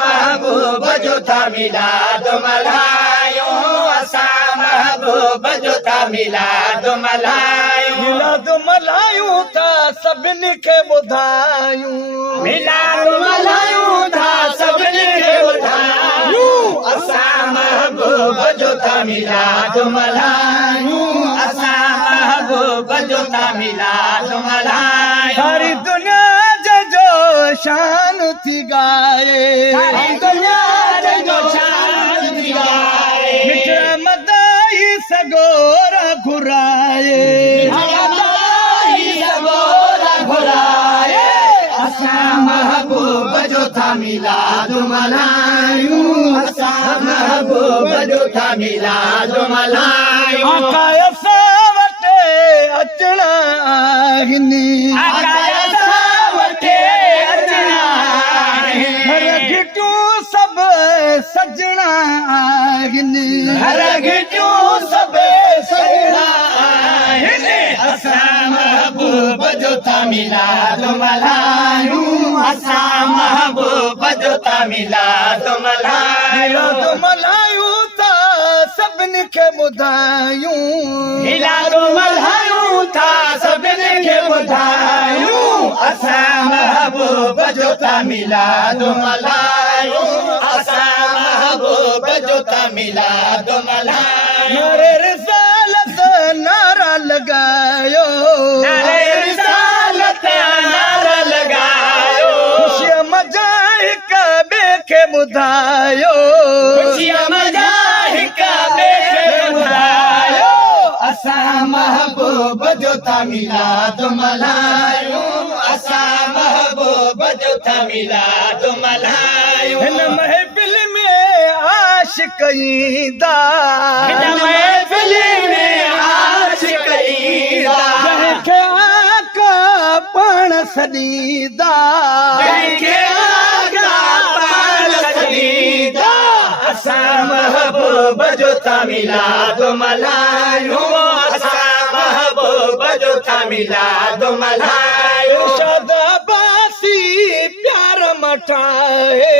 महबूब जो था मिलाद मल्हायूं असां महबूब जो था मिलाद मल्हायूं मिलाद मल्हायूं था सभिनी खे ॿुधायूं मिलाद मल्हायूं था सभिनी खे ॿुधायूं असां महबूब जो था मिलाद मल्हायूं असां महबूब जो था मिलाद मल्हायूं सारी दुनिया जो शान थी गाए सारी दुनिया जो शान थी गाए मिठड़ा मदाई सगोरा घुराए असां महबूब जो था मिलाद मल्हायूं असां महबूब जो था मिलाद मल्हायूं आका असां वटि अचणा आहिनि आका असां वटि अचणा आहिनि घर घिटियूं सभु सजना आहिनि घर घिटियूं सभु सजना आहिनि असां महबूब जो था मिलाद मल्हायूं असां महबूब जो था मिलाद मल्हायूं मिलाद मल्हायूं था सभिनी खे ॿुधायूं मिलाद मल्हायूं था सभिनी खे ॿुधायूं असां महबूब जो था मिलाद मल्हायूं असां महबूब जो था मिलाद मल्हायूं नारे रिसालत नारा लॻायो नारे रिसालत नारा लॻायो ख़ुशीअ मज़ा हिक ॿिए खे ॿुधायो ख़ुशीअ मज़ा हिक ॿिए खे ॿुधायो असां महबूब जो था मिलाद मल्हायूं असां महबूब जो था मिलाद मल्हायूं हिन महफ़िल में आशिक़ ईंदा हिन महफ़िल में आशिक़ ईंदा जंहिंखे आका पाण सॾींदा जंहिंखे आका पाण सॾींदा असां महबूब जो था मिलाद मल्हायूं असां महबूब जो था मिलाद मल्हायूं इरशाद अब्बासी प्यार मटाए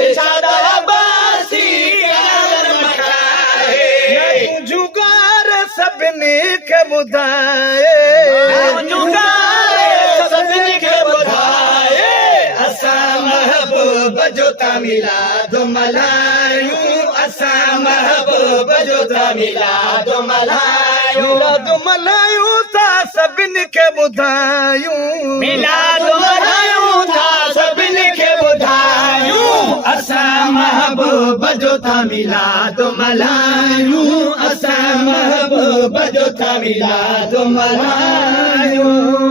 इरशाद अब्बासी प्यार मटाए जुगार सभिनी खे ॿुधाए जुगार सभिनी खे ॿुधाए असां महबूब जो था मिलाद मल्हायूं असां महबूब जो था मिलाद मल्हायूं मिलाद मल्हायूं था सभिनी खे ॿुधायूं मिलाद मल्हायूं था सभिनी खे ॿुधायूं असां महबूब जो था मिलाद मल्हायूं असां महबूब जो था मिलाद मल्हायूं